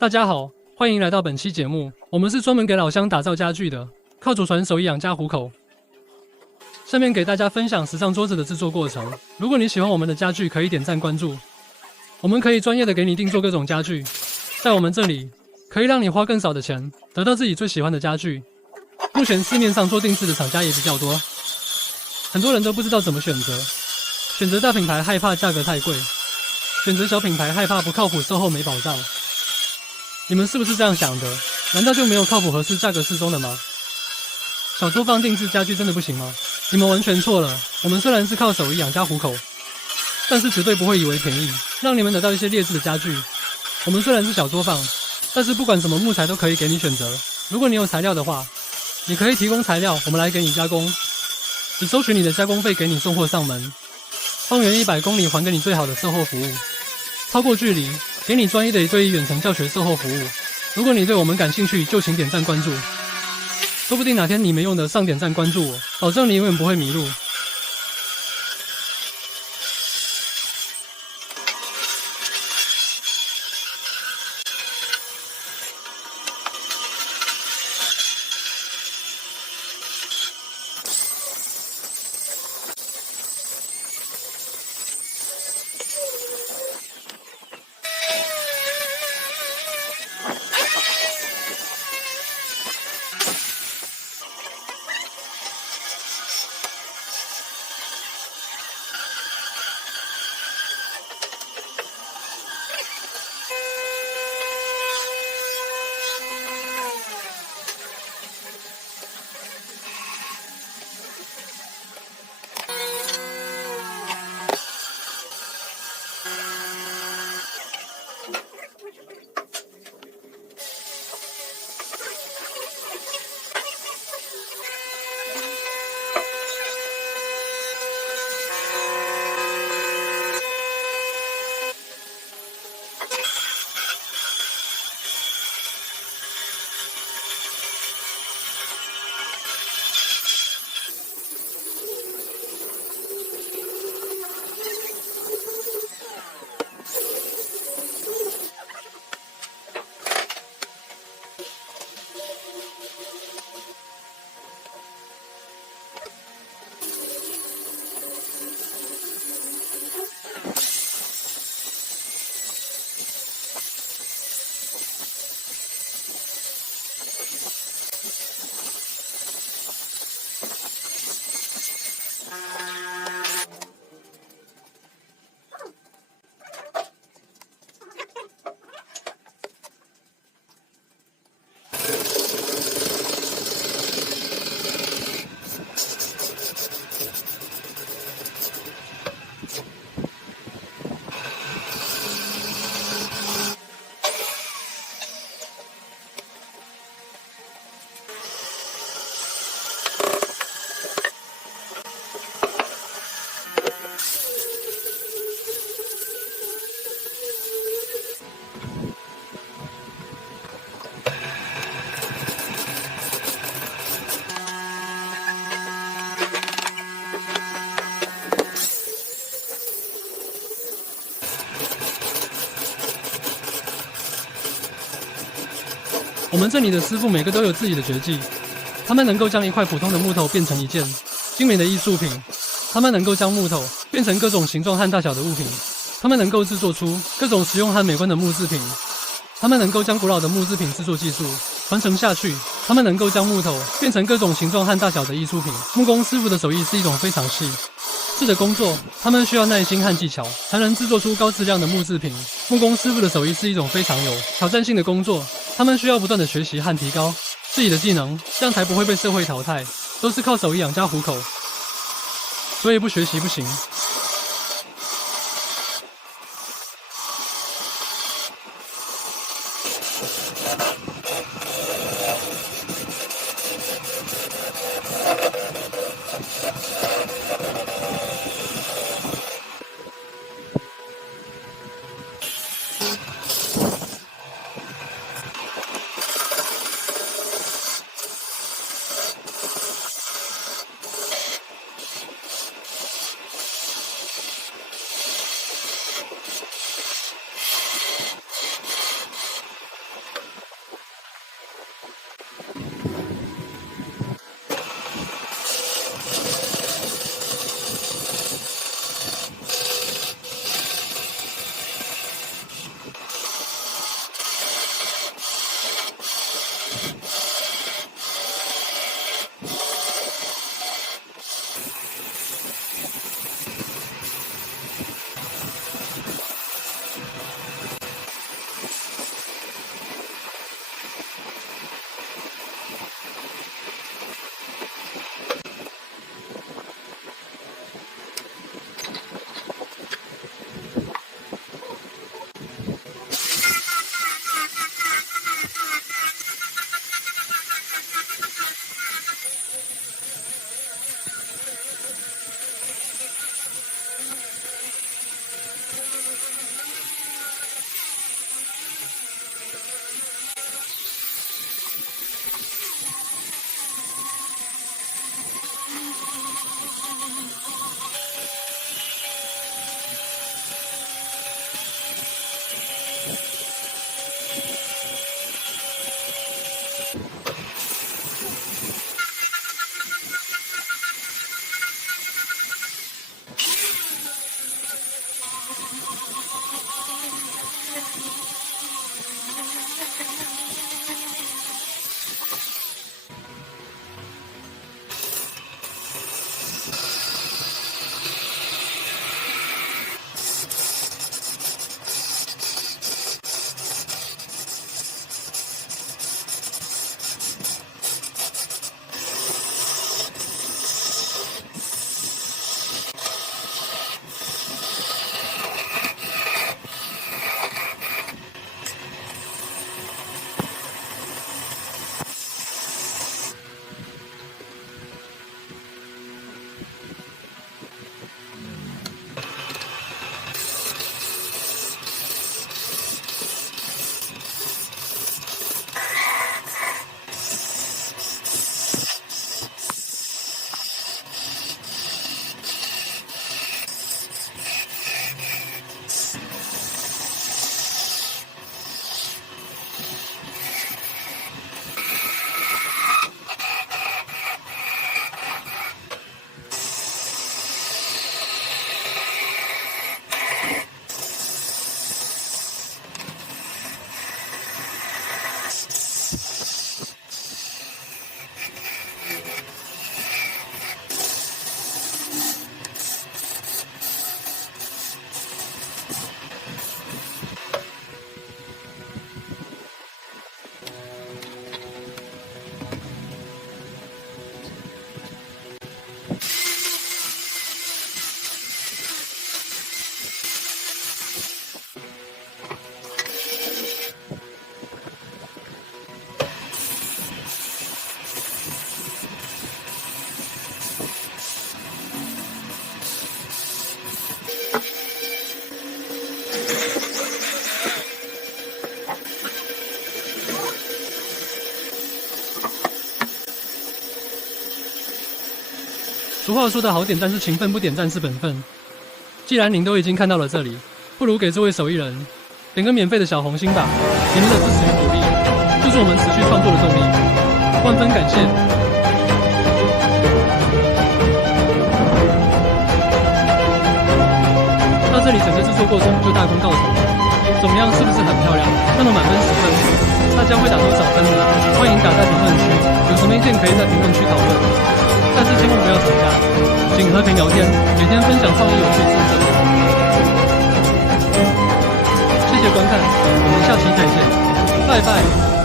大家好，欢迎来到本期节目。我们是专门给老乡打造家具的，靠祖传手艺养家糊口。下面给大家分享时尚桌子的制作过程。如果你喜欢我们的家具，可以点赞关注。我们可以专业的给你定做各种家具，在我们这里可以让你花更少的钱，得到自己最喜欢的家具。目前市面上做定制的厂家也比较多，很多人都不知道怎么选择。选择大品牌害怕价格太贵，选择小品牌害怕不靠谱，售后没保障。你们是不是这样想的？难道就没有靠谱、合适、价格适中的吗？小作坊定制家具真的不行吗？你们完全错了。我们虽然是靠手艺养家糊口，但是绝对不会以为便宜，让你们得到一些劣质的家具。我们虽然是小作坊，但是不管什么木材都可以给你选择。如果你有材料的话，你可以提供材料，我们来给你加工，只收取你的加工费，给你送货上门。方圆100公里还给你最好的售后服务，超过距离给你专业的1对1远程教学售后服务。如果你对我们感兴趣，就请点赞关注，说不定哪天你没用得上点赞关注我，保证你永远不会迷路。我们这里的师傅每个都有自己的绝技，他们能够将一块普通的木头变成一件精美的艺术品，他们能够将木头变成各种形状和大小的物品，他们能够制作出各种实用和美观的木制品，他们能够将古老的木制品制作技术传承下去，他们能够将木头变成各种形状和大小的艺术品。木工师傅的手艺是一种非常细致的工作，他们需要耐心和技巧，才能制作出高质量的木制品。木工师傅的手艺是一种非常有挑战性的工作，他们需要不断的学习和提高自己的技能，这样才不会被社会淘汰。都是靠手艺养家糊口，所以不学习不行。俗话说得好，点赞是情分，不点赞是本分。既然您都已经看到了这里，不如给这位手艺人点个免费的小红心吧，你们的支持与鼓励，就是我们持续创作的动力，万分感谢。到这里，整个制作过程就大功告成，怎么样？是不是很漂亮？那么满分10分，大家会打多少分呢？欢迎打在评论区，有什么意见可以在评论区讨论。但是千万不要吵架，请和平聊天，每天分享创意有趣知识。谢谢观看，我们下期再见，拜拜。